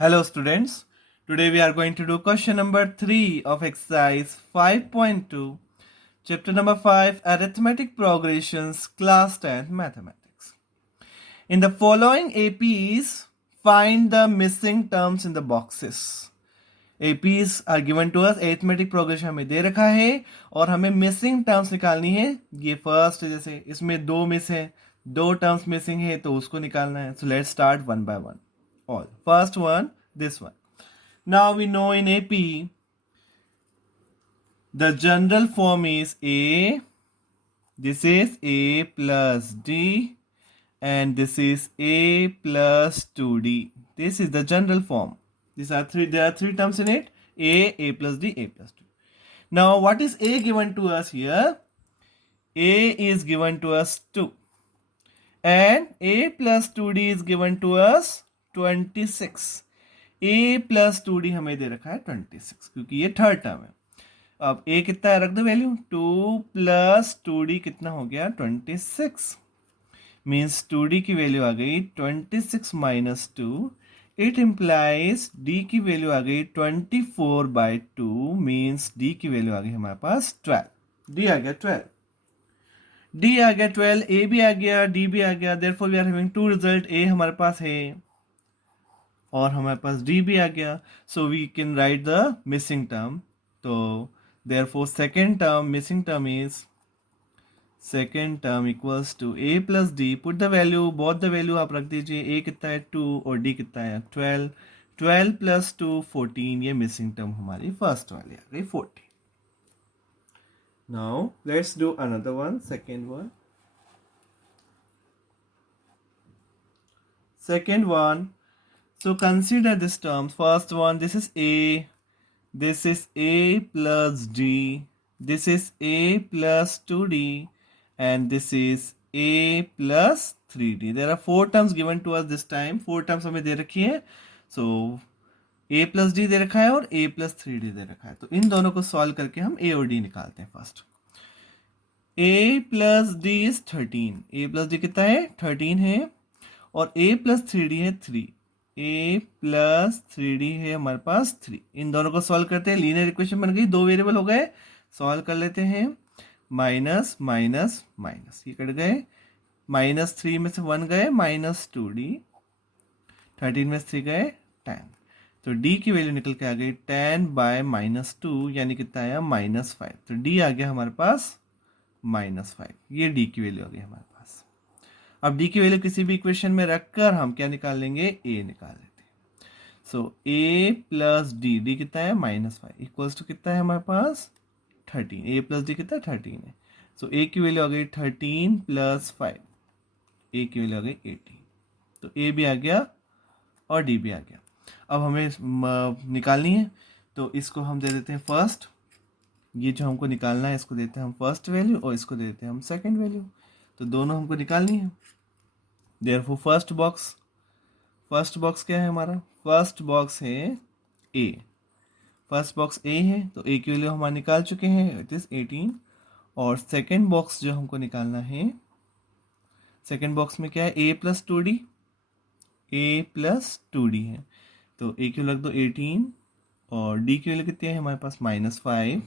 Hello students, today we are going to do question number 3 of exercise 5.2, chapter number 5, Arithmetic Progressions, class 10 Mathematics. In the following APs, find the missing terms in the boxes. APs are given to us, arithmetic progression हमें दे रखा है और हमें missing terms निकालनी है. ये first जैसे इसमें 2 मिस है, 2 terms missing है तो उसको निकालना है. So let's start one by one. All. First one, this one. Now we know in AP, the general form is A, this is A plus D, and this is A plus 2D. This is the general form. There are three terms in it, A plus D, A plus 2. Now what is A given to us here? A is given to us 2. And A plus 2D is given to us 26. A plus 2D हमें दे रखा है 26 क्योंकि ये third term है. अब A कितना है, रख दो वैल्यू. 2 प्लस 2D कितना हो गया 26. मीन्स 2D की वैल्यू आ गई 26 माइनस 2. इट इम्प्लाइज D की वैल्यू आ गई 24/2. मीन्स D की वैल्यू आ गई हमारे पास 12. D आ गया 12. D आ गया 12, A भी आ गया, D भी आ गया. Therefore we are having two result. A हमारे पास है और हमारे पास D भी आ गया. So we can write the missing term. तो therefore second term, missing term is second term equals to A plus D. Put the value, both the value आप रख दीजिए. A कितना है 2 और D कितना है 12. 12 प्लस 2 14. ये मिसिंग टर्म हमारी फर्स्ट वाली आ गई 14. Now let's do another one, second one. Second one. So consider this term. First one, this is A. This is A plus D. This is A plus 2D. And this is A plus 3D. There are 4 terms given to us this time. 4 terms हमें दे रखी है. So A plus D दे रखा है और A plus 3D दे रखा है. तो इन दोनों को सॉल्व करके हम A और D निकालते हैं first. A plus D is 13. A plus D कितना है 13 है और A plus 3D है 3. A plus 3D है हमारे पास 3. इन दोनों को सॉल्व करते हैं. लीनियर इक्वेशन बन गई, 2 वेरिएबल हो गए. सॉल्व कर लेते हैं. माइनस माइनस माइनस ये कट गए. -3 में से 1 गए, -2D. 13 में से 3 गए 10. तो D की वैल्यू निकल के आ गई 10/-2 यानी कितना आया -5. तो D आ गया हमारे पास -5. ये D की वैल्यू आ गई हमारे पास. अब D की वैल्यू किसी भी इक्वेशन में रखकर हम क्या निकाल लेंगे, A निकाल लेते हैं. सो A प्लस D कितना है -5 इक्वल्स टू कितना है हमारे पास 13. A प्लस D कितना है 13 है. सो A की वैल्यू आ गई 13 प्लस 5. A की वैल्यू आ गई 18. तो A भी आ गया और D भी आ गया. अब हमें निकालनी है तो इसको हम दे देते हैं फर्स्ट. ये जो हमको निकालना है इसको देते हैं हम फर्स्ट वैल्यू और इसको दे देते हैं हम सेकंड वैल्यू. तो दोनों हमको निकालनी है. देयरफॉर फर्स्ट बॉक्स क्या है हमारा, फर्स्ट बॉक्स है A. फर्स्ट बॉक्स A है तो A की वैल्यू हमारे निकाल चुके हैं, इट इज 18. और सेकंड बॉक्स जो हमको निकालना है, सेकंड बॉक्स में क्या है A plus 2D. A plus 2D है तो A की वैल्यू रख दो 18 और D की वैल्यू कितनी है हमारे पास -5.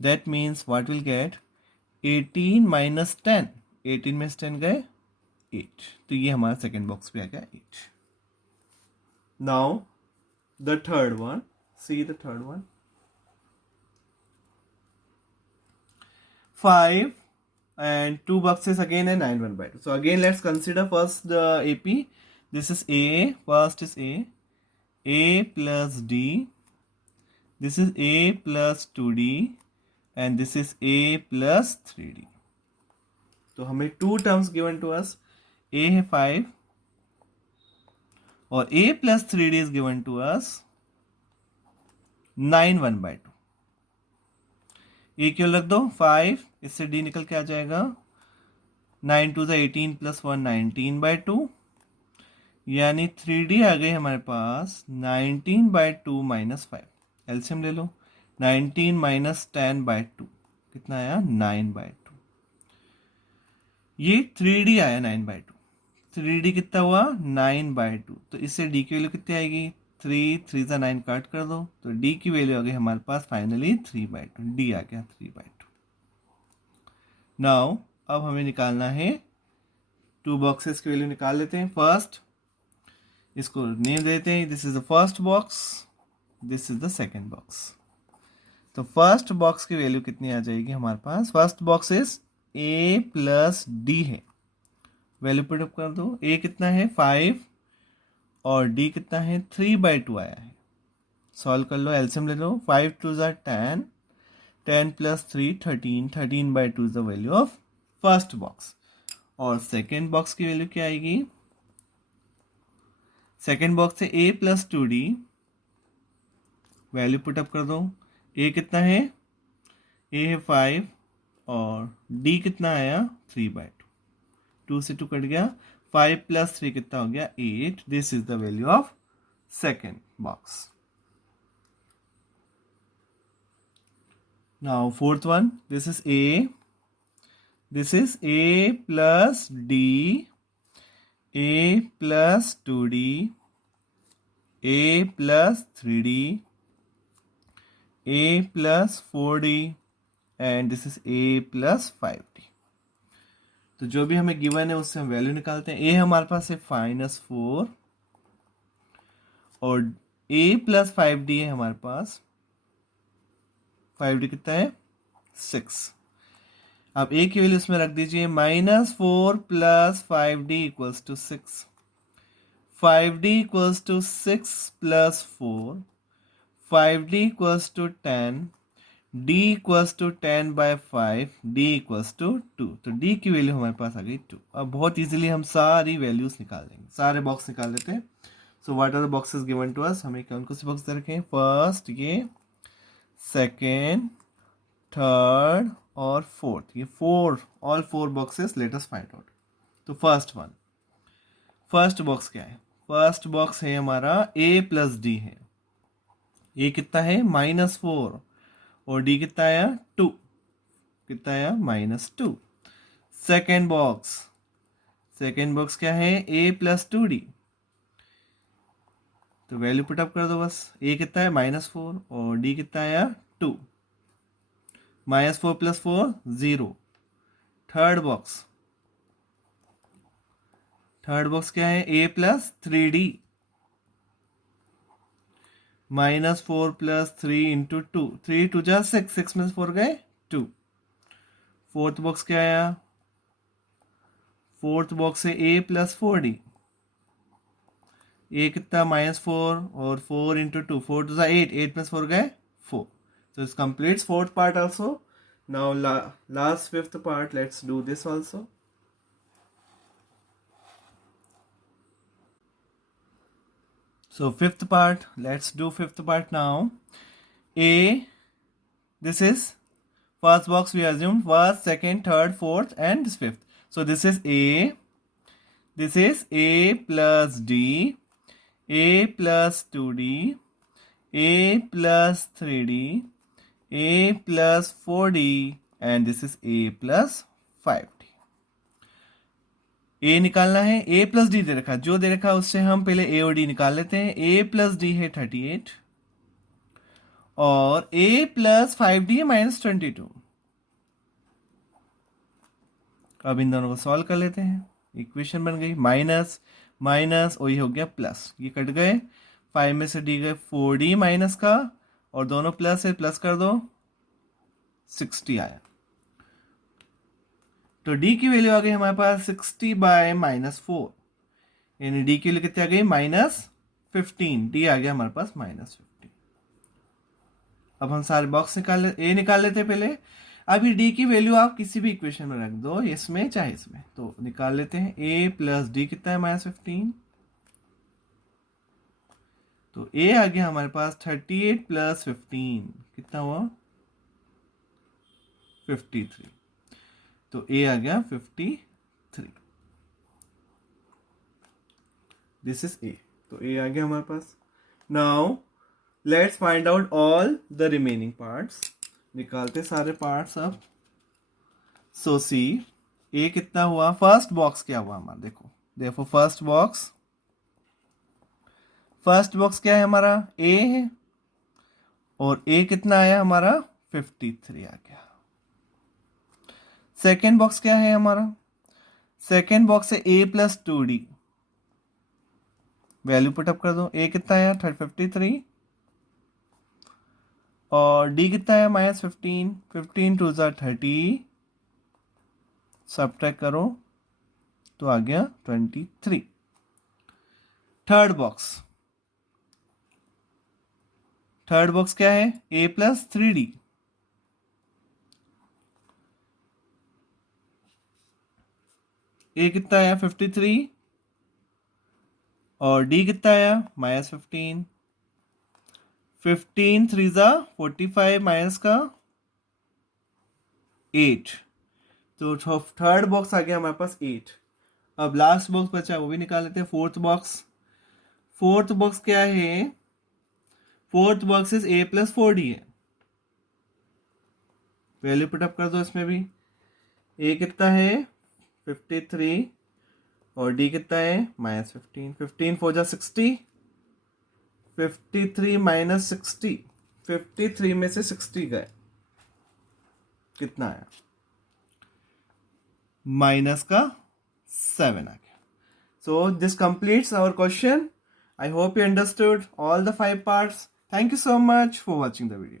That means what will get 18 minus 10. 18 में से 10 गए 8. तो ये हमारा सेकेंड बॉक्स पे आ गया 8. Now the third one, see the third one. 5 and 2 boxes again and 9 1/2. So again let's consider first the AP. This is A. First is A plus D. This is A plus 2D and this is A plus 3D. तो हमें 2 terms given to us. A है 5 और A plus 3D is given to us 9 1/2. A क्यों लग दो 5, इससे D निकल के आ जाएगा 9 2 18 प्लस 1 19/2. यानी 3D आ गई हमारे पास 19/2 माइनस 5. एलसीएम ले लो. 19 माइनस 10/2 कितना आया 9/2. ये 3D आया 9/2. 3D कितना हुआ 9/2. तो इससे D की वैल्यू कितनी आएगी 3 × 9 काट कर दो, तो डी की वैल्यू आ गई हमारे पास फाइनली 3/2, डी आ गया 3/2। नाउ अब हमें निकालना है 2 बॉक्सेस की वैल्यू निकाल लेते हैं। फर्स्ट इसको नेम देते हैं, this is the first box, this is the second box. तो फर्स्ट बॉक्स की वैल्यू कितनी आ जाएगी हमारे पास, first box is a plus D है, वैल्यू पुट अप कर दो। a कितना है 5 और d कितना है 3/2 आया है। सॉल्व कर लो, एलसीएम ले लो, 5 2 ज़ा 10, 10 + 3 13, 13/2 is the value of first box. और सेकेंड बॉक्स की वैल्यू क्या आएगी, सेकेंड बॉक्स है a + 2d, value put up कर दो। a कितना है, a है 5 और d कितना आया 3/2, 2 से 2 कट गया, 5 + 3 कितना हो गया 8, this is the value of second box. Now fourth one, this is a, this is a plus d, a plus 2d, a plus 3d, a plus 4d and this is a plus 5d। तो जो भी हमें given है उससे हम value निकालते हैं। a हमारे पास है -4 और a plus 5d है हमारे पास, 5d कितना है 6। अब a की वैल्यू इसमें रख दीजिए, -4 + 5d = 6, 5d = 6 + 4, 5d = 10, d = 10/5, d = 2। तो d की वैल्यू हमारे पास आ गई 2। अब बहुत इजीली हम सारी वैल्यूज निकाल देंगे, सारे बॉक्स निकाल लेते हैं। So what are the boxes given to us, हमें कौन कौन से बॉक्स दे रखे हैं, फर्स्ट ये, सेकेंड, थर्ड और फोर्थ, ये all 4 boxes let us find out. तो फर्स्ट बॉक्स क्या है, फर्स्ट बॉक्स है हमारा a + d है, a कितना है -4 और d कितना आया 2, कितना आया -2। सेकेंड बॉक्स क्या है a + 2d, तो वैल्यू पुट अप कर दो बस, a कितना है -4 और d कितना आया 2, -4 + 4 0। थर्ड बॉक्स क्या है a + 3d, -4 + 3 × 2, 3 2 जा 6, 6 में से 4 गए 2। फोर्थ बॉक्स क्या आया, फोर्थ बॉक्स है a + 4d, a कितना -4 और 4 × 2, 4 2 जा 8, 8 में से 4 गए 4। So this completes fourth part also. Now last fifth part, let's do this also. So fifth part, let's do fifth part now. A, this is first box, we assume first, second, third, fourth and this fifth. So this is A, this is A plus D, A plus 2D, A plus 3D, A plus 4D and this is A plus 5D. a निकालना है, a plus D दे रखा है, जो दे रखा है उससे हम पहले a और d निकाल लेते हैं। a प्लस डी है 38 और a प्लस 5d है -22। अब इन दोनों को सॉल्व कर लेते हैं, इक्वेशन बन गई माइनस माइनस और ये हो गया प्लस, ये कट गए, 5 में से d गए 4d माइनस का और दोनों प्लस है, प्लस कर दो 60 आया। तो d की वैल्यू आ गई हमारे पास 60/-4, यानी d की वैल्यू कितनी आ गई -15, d आ गया हमारे पास -15। अब हम सारे बॉक्स निकाल लेते हैं पहले। अभी d की वैल्यू आप किसी भी इक्वेशन में रख दो, इसमें चाहे इसमें, तो निकाल लेते हैं। a प्लस डी कितना है -15, तो a आ गया हमारे पास 38 + 15 कितना हुआ 53, तो a आ गया 53, दिस इज a, तो a आ गया हमारे पास। Now let's find out all the remaining parts, निकालते सारे पार्ट्स अब। सो सी a कितना हुआ, फर्स्ट बॉक्स क्या हुआ हमारा, देखो फर्स्ट फर्स्ट बॉक्स क्या है हमारा, ए है, और ए कितना आया हमारा 53 आ गया। सेकेंड बॉक्स क्या है हमारा, सेकेंड बॉक्स है ए प्लस 2d, वैल्यू पुटअप कर दो, ए कितना आया 53 और डी कितना है -15, 15 टू ज़ा 30, सब्ट्रैक्ट करो तो आ गया 23। थर्ड बॉक्स क्या है, a प्लस 3d, a कितना आया 53 और d कितना आया -15, 15 3 ज़ा 45 माइनस का 8, तो थर्ड बॉक्स आ गया हमारे पास 8। अब लास्ट बॉक्स बचा वो भी निकाल लेते हैं। फोर्थ बॉक्स क्या है, fourth box is a plus 4d है, वैल्यू पुटअप कर दो इसमें भी, a कितना है 53 और d कितना है -15, 15 4 जा 60, 53 माइनस 60, 53 में से 60 गए, कितना आया माइनस का 7 आ गया। So this completes our question. I hope you understood all the 5 parts. Thank you so much for watching the video.